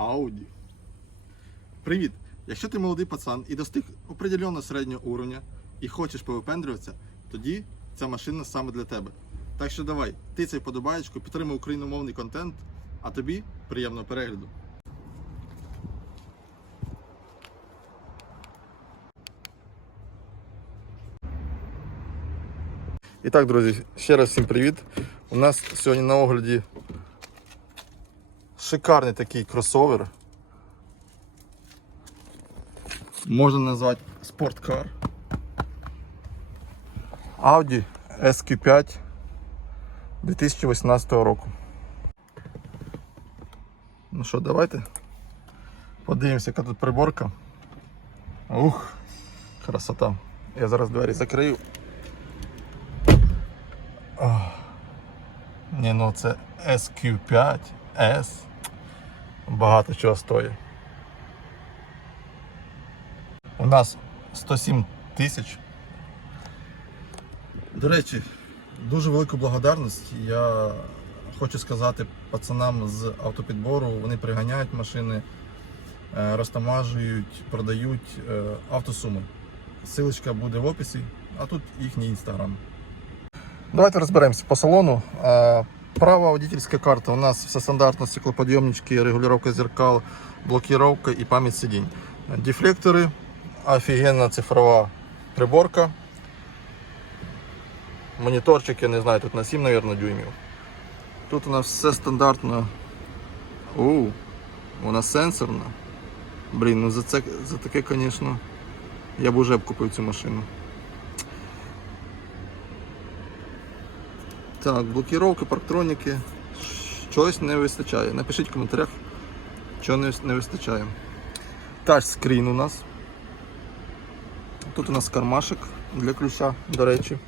Audi. Привіт! Якщо ти молодий пацан і достиг определеного середнього уровня і хочеш повипендрюватися, тоді ця машина саме для тебе. Так що давай, ти цей подобаєчку, підтримуй україномовний контент, а тобі приємного перегляду. І так, друзі, ще раз всім привіт. У нас сьогодні на огляді шикарний такий кросовер. Можна назвати спорткар. Audi SQ5 2018 року. Ну що, давайте подивимося, яка тут приборка. Ух, красота. Я зараз двері закрию. Ах. Ні, ну це SQ5 S. Багато чого стоїть. У нас 107 тисяч. До речі, дуже велику благодарність. Я хочу сказати пацанам з автопідбору, вони приганяють машини, е, розтамажують, продають е, автосуми. Силочка буде в описі, а тут їхній інстаграм. Давайте розберемося по салону. Права водительська карта. У нас все стандартно, стеклоподйомнички, регулювання зеркал, блокировка і пам'ять сидінь. Дефлектори, офігенна цифрова приборка. Моніторчик, я не знаю, тут на 7, мабуть, дюймів. Тут у нас все стандартно. У, вона сенсорна. Блін, ну за це за таке, звісно, я б уже б купив цю машину. Так, блокіровки, парктроніки. Щось не вистачає. Напишіть в коментарях, не, не вистачає. Тачскрін у нас. Тут у нас кармашик для ключа, до речі.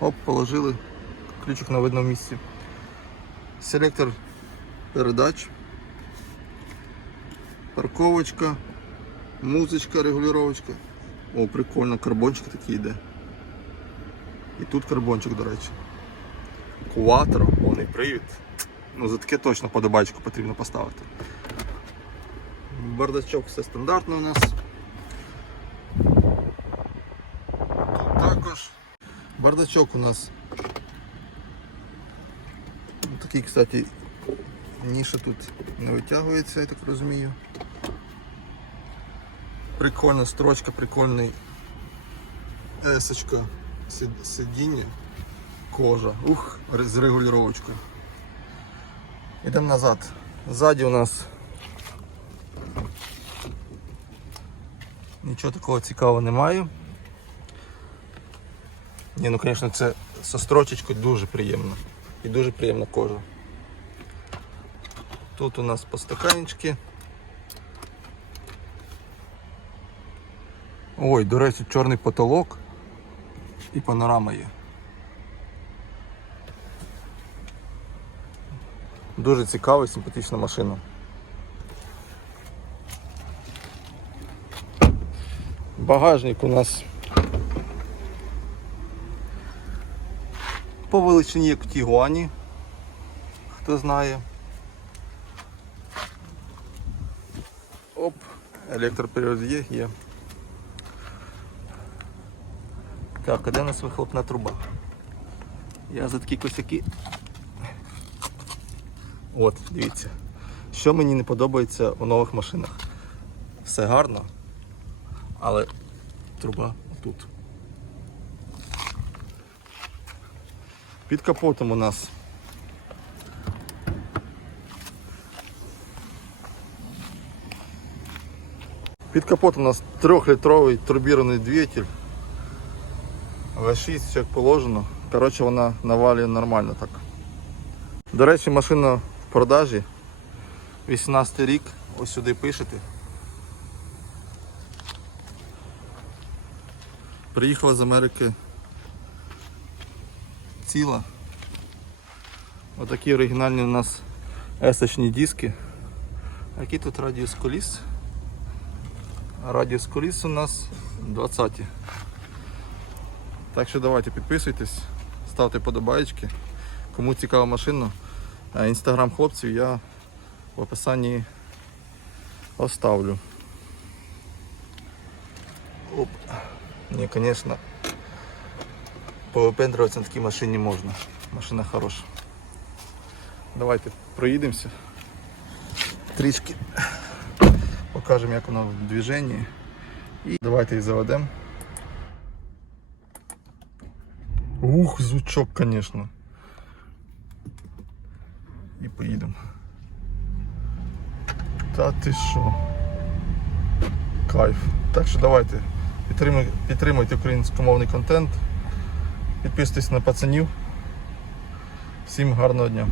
Оп, положили ключик на видному місці. Селектор передач. Парковочка, музичка, регулювачка. О, прикольно, карбончик такий йде. І тут карбончик, до речі. Куатро, повний привід. Ну, за таке точно подобайку потрібно поставити. Бардачок все стандартно у нас. Тут також. Бардачок у нас. Такий, кстати, ніша тут не витягується, я так розумію. Прикольна строчка, прикольний есочка сидіння кожа. Ух, з регулювачкою. Йдемо назад. Ззаді у нас нічого такого цікавого немає. Ні, ну звісно, це со строчечкою дуже приємно. І дуже приємна кожа. Тут у нас постаканечки. Ой, до речі, чорний потолок і панорама є. Дуже цікава і симпатична машина. Багажник у нас по величині як в Тігуані, хто знає. Оп, електроперіод є, є. Так, а де у нас вихлопна труба? Я за такі косяки От, дивіться. Що мені не подобається у нових машинах. Все гарно, але труба тут. Під капотом у нас Під капотом у нас трьохлітровий турбірований двигатель. V6, все як положено. Коротше, вона навалює нормально так. До речі, машина продажі. 18 рік, ось сюди пишете. Приїхала з Америки ціла. Отакі оригінальні у нас есочні диски. Який тут радіус коліс? Радіус коліс у нас 20. Так що давайте підписуйтесь, ставте подобаєчки. Кому цікава машина, інстаграм хлопців я в описанні оставлю. Оп. Ні, звісно, повипендрюватися на такій машині можна. Машина хороша. Давайте проїдемося. Трішки покажемо, як вона в движенні. І давайте її заведемо. Ух, звучок, звісно. І поїдемо. Та ти що? Кайф. Так що давайте підтримуйте, підтримуйте українськомовний контент. Підписуйтесь на пацанів. Всім гарного дня.